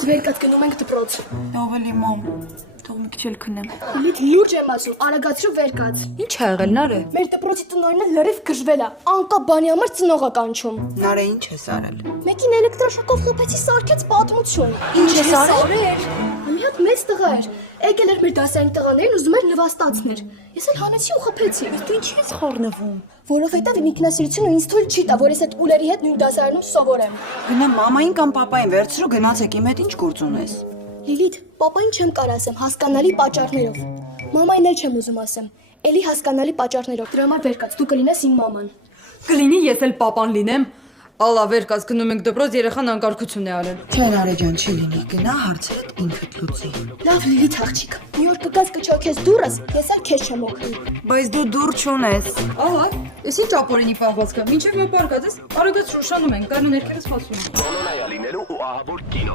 Լիլիթ վերկած գնում ենք դպրոց։ Ավելի մամ, թող մի քիչ էլ քնեմ։ Լիլիթ լուրջ եմ ասում, արագացրու վերկած։ Ինչ ա եղել Նարե։ Մեր դպրոցի տնօրենը լրիվ գժվել է, անկա բանի համար ծնող է կանչում։ Նարե ինչ ես արել։ Մեկին էլեկտրաշոկով խփեցի, սարքեց պատմություն։ Ինչ ես արել։ Մի հատ մեծ տղա էր։ Եկել էր մեր դասային տղաներին ուզում էր նվաստացներ։ Ես էլ հանեցի ու խփեցի։ Դու ինչ ես խառնվում։ Որովհետև իմ ինքնասիրությունը ինձ թույլ չի տա, որ ես այդ ուլերի հետ նույն դասարանում սովորեմ։ Գնա մամային կամ պապային վերցրու գնացեք, իմ հետ ինչ գործ ունես։ Լիլիթ, պապային չեմ կար ասեմ, հասկանալի պատճառներով։ Մամային էլ չեմ ուզում ասեմ, էլի հասկանալի պատճառներով։ Դրա համար վերկաց, դու կլինես իմ մաման։ Կլինի ես էլ պապան լինեմ։ Ալա վերկած գնում ենք դպրոց, երեխան անկարգություն է արել։ Չէ, Նարե ջան, չի լինի։ Գնա հարցրդ ինքդ լուծի։ Լավ, Լիլիթ աղջիկ։ Մի օր կգաս կչոքես դուրս, ես էլ քեզ չեմ օգնի։ Բայց դու դուր չունես։ Ահա, ես ինչ ապորինի պահվածքը։ Մինչև մը պարկած ես, արագած շուշանում ենք, կարմեն ներքևը սպասում։ Բոլորը լինելու ու ահավոր կինո։